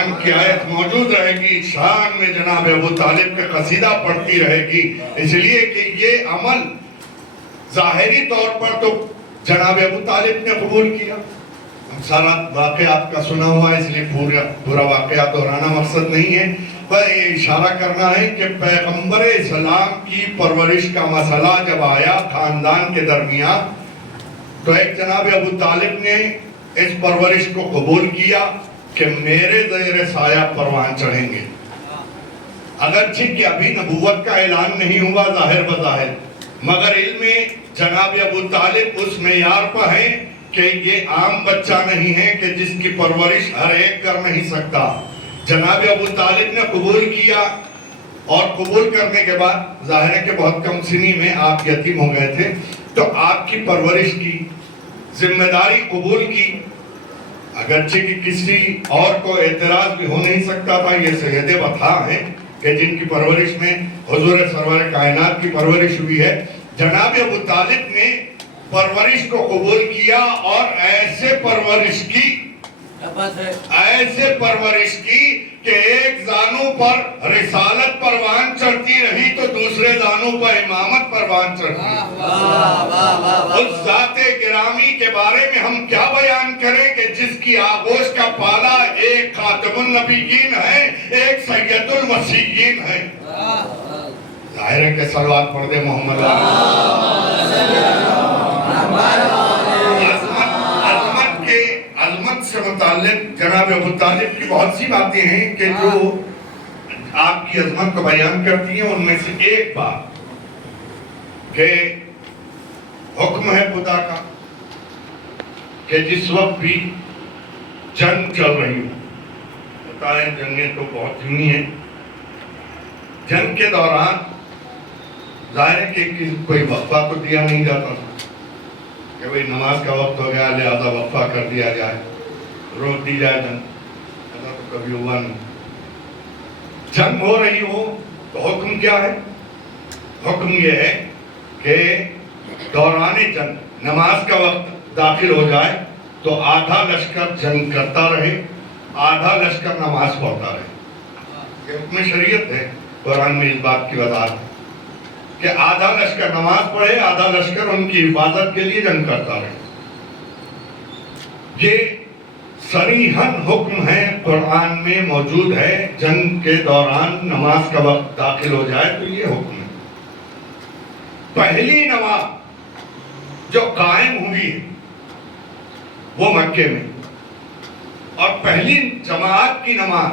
قرآن کی آیت موجود رہے گی، شان میں جناب ابو طالب کا قصیدہ پڑھتی رہے گی، اس لیے کہ یہ عمل ظاہری طور پر تو جناب ابو طالب نے قبول کیا. سارا واقعہ آپ کا سنا ہوا ہے، اس لیے پورا واقعہ دہرانا مقصد نہیں ہے، پر یہ اشارہ کرنا ہے کہ پیغمبر اسلام کی پرورش کا مسئلہ جب آیا خاندان کے درمیان تو ایک جناب ابو طالب نے اس پرورش کو قبول کیا کہ میرے زیر سایہ پروان چڑھیں گے، اگرچہ کہ ابھی نبوت کا اعلان نہیں ہوا ظاہر بظاہر، مگر علم جناب ابو طالب اس معیار پر ہے کہ یہ عام بچہ نہیں ہے کہ جس کی پرورش ہر ایک کر نہیں سکتا. جناب ابو طالب نے قبول کیا، اور قبول کرنے کے بعد ظاہر ہے کہ بہت کم سنی میں آپ یتیم ہو گئے تھے، تو آپ کی پرورش کی ذمہ داری قبول کی، اگرچہ کہ کسی اور کو اعتراض بھی ہو نہیں سکتا تھا. یہ سید وطا ہیں کہ جن کی پرورش میں حضور سرور کائنات کی پرورش ہوئی ہے. جناب ابو طالب نے پرورش کو قبول کیا اور ایسے پرورش کی کہ ایک زانو پر رسالت پروان چڑھتی رہی تو دوسرے زانو پر امامت پروان چڑھتی. اس ذات گرامی کے بارے میں ہم کیا بیان کریں کہ جس کی آغوش کا پالا ایک خاتم النبیین ہے، ایک سید الوصیین ہے. ظاہر ہے کہ صلوات پڑھ دے محمد. عظمت سے متعلق جناب ابو طالب کی بہت سی باتیں ہیں کہ جو آپ کی عظمت کو بیان کرتی ہیں. ان میں سے ایک بات کہ حکم ہے خدا کا کہ جس وقت بھی جنگ چل رہی ہو، بتائیں جنگیں تو بہت ہوئی ہیں، جنگ کے دوران ظاہر ہے کہ کوئی وقفہ تو دیا نہیں جاتا تھا کہ بھئی نماز کا وقت ہو گیا لہذا وقفہ کر دیا جائے، روک دی جائے جنگ. ایسا تو کبھی ہوا نہیں. جنگ ہو رہی ہو تو حکم کیا ہے؟ حکم یہ ہے کہ دوران جنگ نماز کا وقت داخل ہو جائے تو آدھا لشکر جنگ کرتا رہے، آدھا لشکر نماز پڑھتا رہے. یہ حکم شریعت ہے. قرآن میں اس بات کی وضاحت ہے کہ آدھا لشکر نماز پڑھے، آدھا لشکر ان کی حفاظت کے لیے جنگ کرتا رہے. یہ صریحاً حکم ہے، قرآن میں موجود ہے. جنگ کے دوران نماز کا وقت داخل ہو جائے تو یہ حکم ہے. پہلی نماز جو قائم ہوئی ہے وہ مکے میں، اور پہلی جماعت کی نماز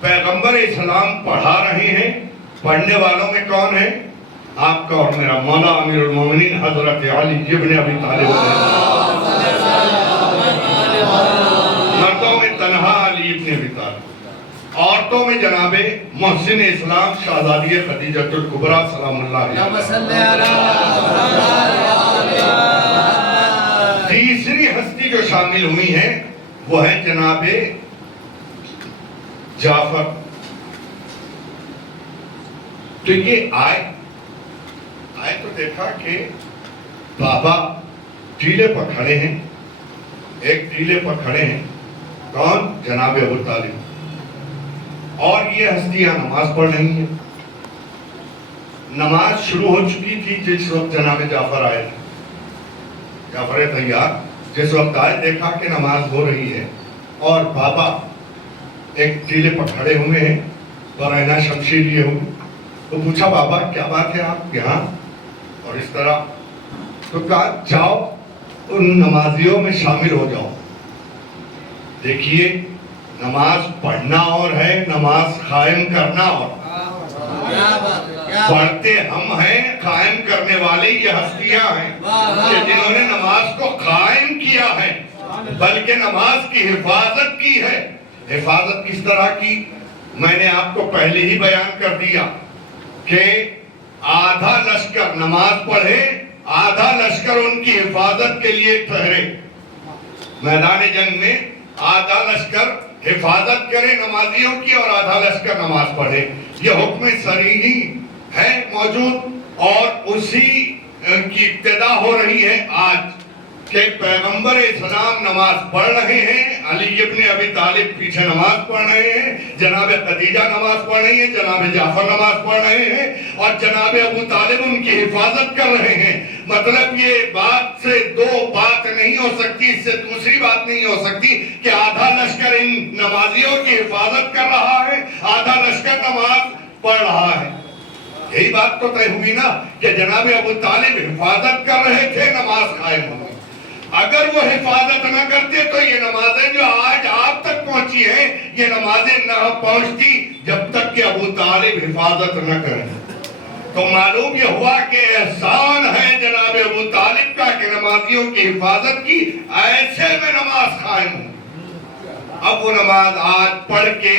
پیغمبر اسلام پڑھا رہے ہیں. پڑھنے والوں میں کون ہے؟ آپ کا اور میرا مولا امیر المومنین حضرت علی ابن ابی طالب. مردوں میں تنہا علی ابن ابی طالب، عورتوں میں جناب محسن اسلام شہزادی خدیجۃ الکبریٰ سلام اللہ علیہ. تیسری ہستی جو شامل ہوئی ہے وہ ہے جناب جعفر. تو یہ آئے تو دیکھا کہ بابا ٹیلے پر کھڑے ہیں، ایک ٹیلے پر کھڑے ہیں. کون؟ جناب ابو طالب. اور یہ ہستیاں نماز پڑھ رہی ہیں. نماز شروع ہو چکی تھی جس وقت جناب جعفر آئے تھے. جعفر تیار جس وقت آئے دیکھا کہ نماز ہو رہی ہے اور بابا ایک ٹیلے پر کھڑے ہوئے ہیں، برہنہ شمشیر لیے ہوئے. تو پوچھا بابا کیا بات ہے آپ یہاں اور اس طرح؟ تو کہا جاؤ ان نمازیوں میں شامل ہو جاؤ. دیکھیے نماز پڑھنا اور ہے، نماز قائم کرنا اور. پڑھتے ہم ہیں، قائم کرنے والے یہ ہستیاں ہیں کہ جنہوں نے نماز کو قائم کیا ہے، بلکہ نماز کی حفاظت کی ہے. حفاظت کس طرح کی میں نے آپ کو پہلے ہی بیان کر دیا کہ آدھا لشکر نماز پڑھے، آدھا لشکر ان کی حفاظت کے لیے ٹھہرے. میدان جنگ میں آدھا لشکر حفاظت کرے نمازیوں کی اور آدھا لشکر نماز پڑھے. یہ حکم صریحی ہے موجود اور اسی کی ابتدا ہو رہی ہے آج. کہ پیغمبر اسلام نماز پڑھ رہے ہیں، علی ابن ابی طالب پیچھے نماز پڑھ رہے ہیں، جناب خدیجہ نماز پڑھ رہی ہیں، جناب جعفر نماز پڑھ رہے ہیں، اور جناب ابو طالب ان کی حفاظت کر رہے ہیں۔ مطلب یہ بات سے دو بات نہیں ہو سکتی، اس سے دوسری بات نہیں ہو سکتی کہ آدھا لشکر ان نمازیوں کی حفاظت کر رہا ہے، آدھا لشکر نماز پڑھ رہا ہے۔ یہی بات تو طے ہوئی نا کہ جناب ابو طالب حفاظت کر رہے تھے، نماز قائم ہوئی۔ اگر وہ حفاظت نہ کرتے تو یہ نمازیں جو آج آپ تک پہنچی ہیں، یہ نمازیں نہ پہنچتی جب تک کہ ابو طالب حفاظت نہ کریں۔ تو معلوم یہ ہوا کہ احسان ہے جناب ابو طالب کا کہ نمازیوں کی حفاظت کی، ایسے میں نماز قائم ہو۔ اب وہ نماز آج پڑھ کے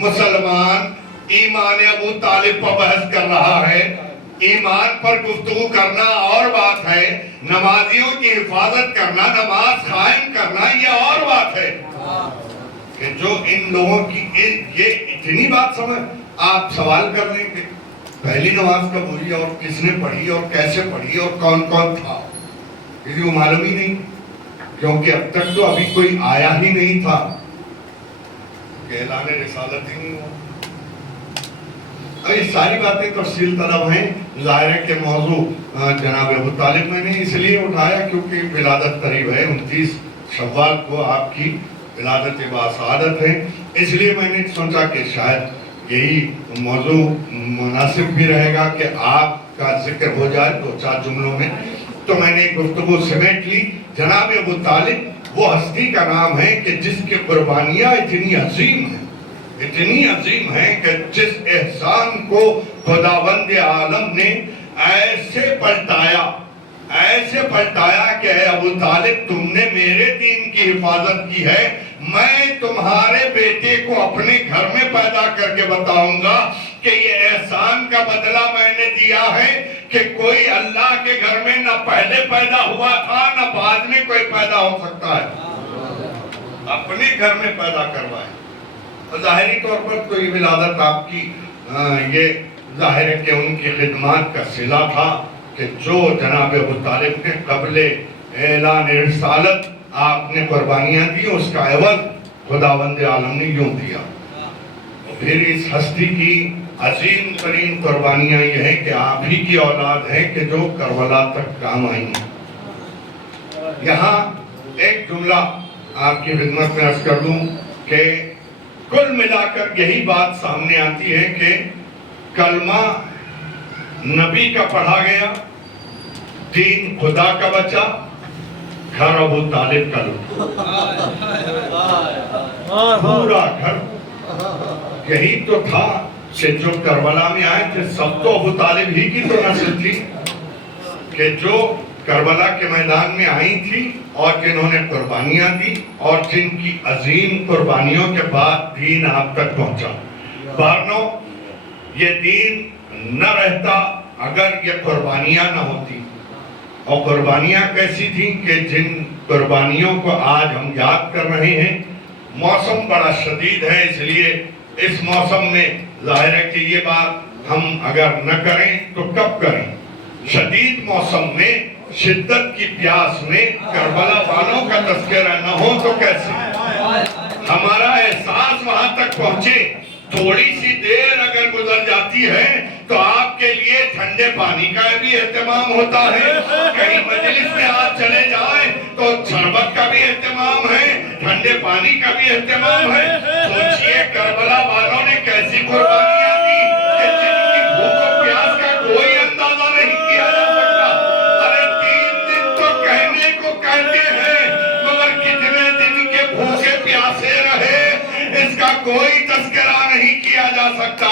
مسلمان ایمان ابو طالب پر بحث کر رہا ہے۔ ایمان پر گفتگو کرنا اور بات ہے، نمازیوں کی حفاظت کرنا، نماز قائم کرنا یہ اور بات ہے کہ جو ان لوگوں کی یہ اتنی بات سمجھ۔ آپ سوال کر لیں گے پہلی نماز کب ہوئی اور کس نے پڑھی اور کیسے پڑھی اور کون کون تھا، کسی کو معلوم ہی نہیں، کیونکہ اب تک تو ابھی کوئی آیا ہی نہیں تھا کہ اعلان رسالت ہی نہیں ہوا۔ یہ ساری باتیں تفصیل طلب ہیں، ظاہر ہے کہ موضوع جناب ابو طالب میں نے اس لیے اٹھایا کیونکہ ولادت قریب ہے، 29 شوال کو آپ کی ولادت باسعادت ہے، اس لیے میں نے سوچا کہ شاید یہی موضوع مناسب بھی رہے گا کہ آپ کا ذکر ہو جائے دو چار جملوں میں۔ تو میں نے گفتگو سمیٹ لی۔ جناب ابو طالب وہ ہستی کا نام ہے کہ جس کی قربانیاں اتنی عظیم ہیں، اتنی عظیم ہے کہ جس احسان کو خداوند عالم نے ایسے پلٹایا کہ اے ابو طالب تم نے میرے دین کی حفاظت کی ہے، میں تمہارے بیٹے کو اپنے گھر میں پیدا کر کے بتاؤں گا کہ یہ احسان کا بدلہ میں نے دیا ہے کہ کوئی اللہ کے گھر میں نہ پہلے پیدا ہوا تھا نہ بعد میں کوئی پیدا ہو سکتا ہے، اپنے گھر میں پیدا کروائے۔ ظاہری طور پر تو یہ ولادت آپ کی یہ ظاہر ہے کہ ان کی خدمات کا صلہ تھا کہ جو جناب ابو طالب نے قبل اعلان رسالت آپ نے قربانیاں دی، اس کا عوض خداوند عالم نے یوں دیا۔ پھر اس ہستی کی عظیم ترین قربانیاں یہ ہیں کہ آپ ہی کی اولاد ہے کہ جو کربلا تک کام آئی ہیں۔ یہاں ایک جملہ آپ کی خدمت میں عرض کر دوں کہ کل ملا کر یہی بات سامنے آتی ہے کہ کلمہ نبی کا پڑھا گیا، دین خدا کا بچا، گھر ابو طالب کا لوٹا، پورا گھر۔ یہی تو تھا کہ جو کربلا میں آئے تھے سب تو ابو طالب ہی کی تو نسل تھی کہ جو کربلا کے میدان میں آئی تھی اور جنہوں نے قربانیاں دی اور جن کی عظیم قربانیوں کے بعد دین آپ تک پہنچا۔ بارنو یہ دین نہ رہتا اگر یہ قربانیاں نہ ہوتی، اور قربانیاں کیسی تھیں کہ جن قربانیوں کو آج ہم یاد کر رہے ہیں۔ موسم بڑا شدید ہے، اس لیے اس موسم میں ظاہر ہے کہ یہ بات ہم اگر نہ کریں تو کب کریں؟ شدید موسم میں، شدت کی پیاس میں کربلا والوں کا تذکرہ نہ ہو تو کیسے؟ ہمارا احساس وہاں تک پہنچے۔ تھوڑی سی دیر اگر گزر جاتی ہے تو آپ کے لیے ٹھنڈے پانی کا بھی اہتمام ہوتا ہے، کہیں مجلس میں آپ چلے جائیں تو شربت کا بھی اہتمام ہے، ٹھنڈے پانی کا بھی اہتمام ہے۔ سوچئے کربلا والوں نے کیسی قربانیاں دی کہ جن کی بھوک و پیاس کا کوئی اندازہ نہیں کیا جا سکتا۔ ارے 3 دن تو کہنے کو کہتے ہیں مگر کتنے دن کے بھوکے پیاسے رہے اس کا کوئی تذکرہ نہیں کیا جا سکتا۔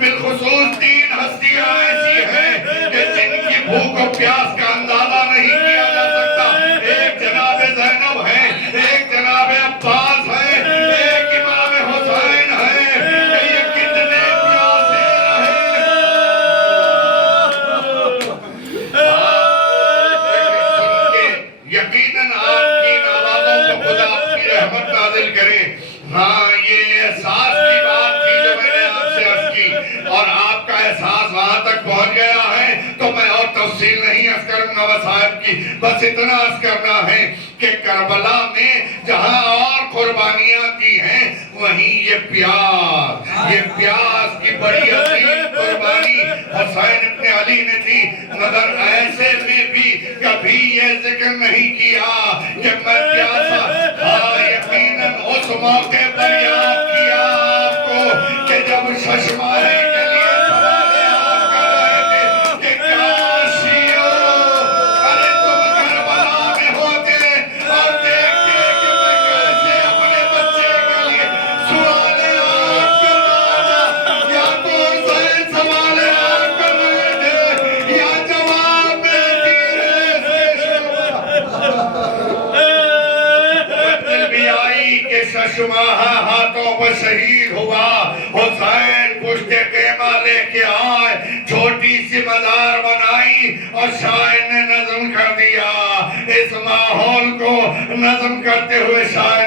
بالخصوص 3 ہستیاں ایسی ہیں کہ جن کی بھوک و پیاس کا اندازہ نہیں کیا جا سکتا۔ ایک جناب زینب ہے، ایک جناب عباس ہے، ایک امام حسین ہے، کہ یہ کتنے پیاسے رہے۔ یقیناً آپ کی آوازوں کو خدا اپنی رحمت نازل کرے۔ ہاں یہ احساس کی بات تھی جو میں نے آپ سے عرض کی، اور آپ کا احساس وہاں تک پہنچ گیا ہے تو میں اور تفصیل نہیں عرض کروں گا صاحب کی، بس اتنا عرض کرنا ہے کہ کربلا میں جہاں اور قربانیاں کی ہیں وہیں یہ پیاس کی بڑی عظیم قربانی حسین ابن علی نے دی، مگر ایسے میں بھی کبھی یہ ذکر نہیں کیا کہ میں پیاسا، ہاں یقیناً اس موقع پر یاد کیا آپ کو کہ جب ششمانے کے لیے سوالے آپ کر رہے تھے کہ کاشیو ارے تم کربلا میں ہوتے اور دیکھتے کہ میں کیسے اپنے بچے کے لیے سوالے آپ کر رہا تھا، یا تو حسین سوالے آپ کر رہے تھے یا جواب میں تیرے سے دل بھی آئی کہ ششماہا ہاتھوں پر شہید ہوا، حسین پشت خیمہ لے کے آئے، چھوٹی سی مزار بنائی اور شاعر نے نظم کر دیا۔ اس ماحول کو نظم کرتے ہوئے شاعر